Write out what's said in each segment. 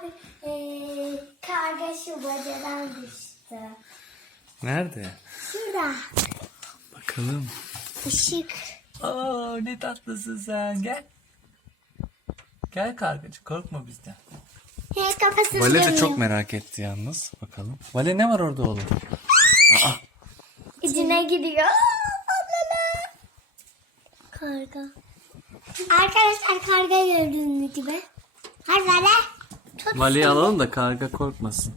abi karga şu bacadan düştü. Nerede? Şurada. Bakalım. Işık. Aa, ne tatlısın sen. Gel. Gel kargacık, korkma bizden. He, kafasını Vale de dönüyor. çok merak etti yalnız. Bakalım. Vale, ne var orada oğlum? Aa, İçine gidiyor. Karga. Arkadaşlar karga gördüğünüz gibi. Hadi Vale. Tut. Vale'yi alalım da karga korkmasın.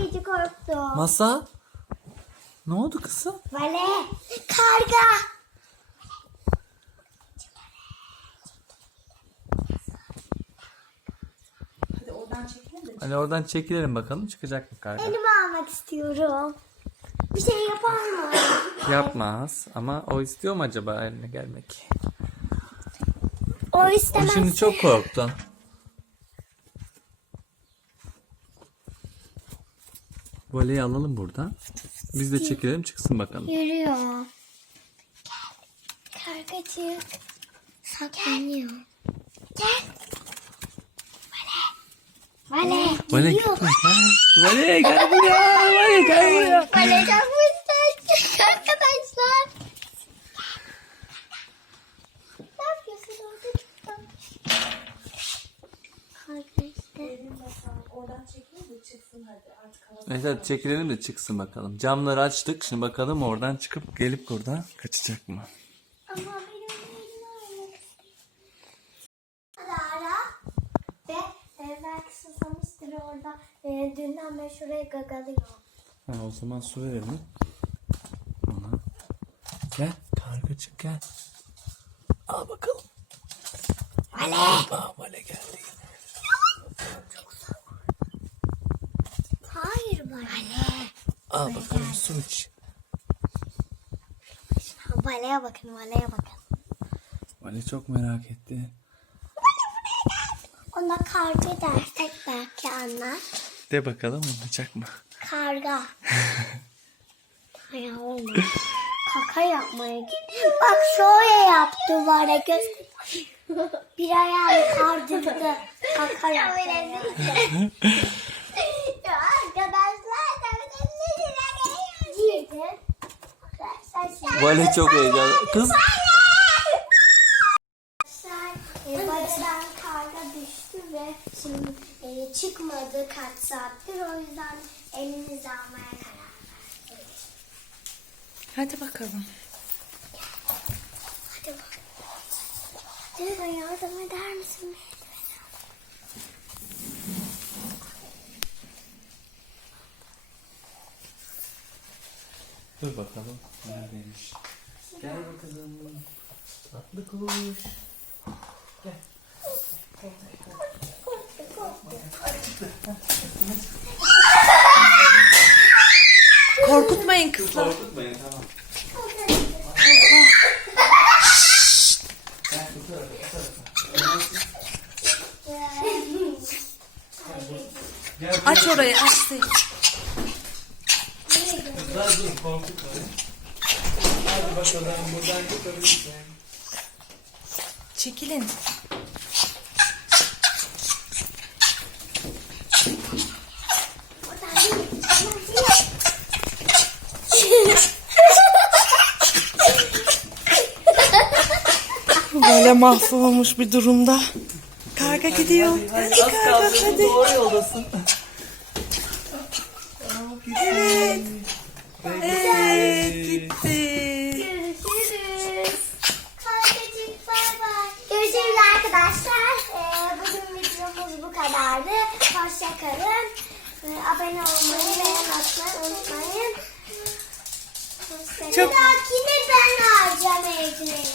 İyice korktu. Masal? Ne oldu kızım? Vale. Karga. Hani oradan çekilelim bakalım, çıkacak mı karga? Elimi almak istiyorum. Bir şey yapar mı? Yapmaz ama o istiyor mu acaba eline gelmek? O O istemez. şimdi çok korktu. Vale'yi alalım buradan. Biz de çekilelim, çıksın bakalım. Yürüyor. Kargacık. Saklanıyor. Gel. Vale. Vale Geliyor. gitme, gel. Vale gel buraya. Vale gel buraya. Vale çok müstahak arkadaşlar. Ne yapıyorsun orada? Evet, hadi çekilelim de çıksın bakalım. Camları açtık. Şimdi bakalım oradan çıkıp gelip buradan kaçacak mı? Ama benim elimi almak Hadi ara. Ve belki susamıştır orada. Dünden beri şurayı gagalıyor. Ha, o zaman su verelim ona. Gel kargacık, gel. Al bakalım. Vale. Aa, Vale geldi. Hayır Vale. Al bakalım, su iç. Vale'ye bakın, Vale'ye bakın. Vale çok merak etti. Ona karga dersek belki anlar. De bakalım, olacak mı? Karga. Hayır olmaz. Kaka yapmaya gitti. Bak şöyle yaptı Vale göster. Bir ayağını kaldırdı. Kaka yaptı. Ya arkadaşlar girdi. Vale çok heyecanlı. Kız. Bacadan karga düştü ve şimdi çıkmadı kaç saattir. O yüzden elimizi almaya karar verdik. Hadi bakalım. Hadi bak. Hadi bana yardım eder misin? Dur bakalım. Neredeymiş? Gel bakalım. Tatlı kuş. Gel. Korkutmayın kızlar. Korkutmayın, tamam. Gel bu tarafa, bu tarafa. Gel. Aç orayı, aç Seyit. Kızlar dur, korkutmayın. Hadi bakalım, buradan çıkabilirsin. Çekilin. Böyle mahvolmuş bir durumda. Karga gidiyor. Hadi Az karga kaldı, hadi. doğru yoldasın. Evet. Evet gitti. Görüşürüz. Kargacık bay bay. Görüşürüz arkadaşlar. Bugün videomuz bu kadardı. Hoşçakalın. Abone olmayı ve atmayı unutmayın. Hoşçakalın. Çok- Bir dahakine ben alacağım evcimeni.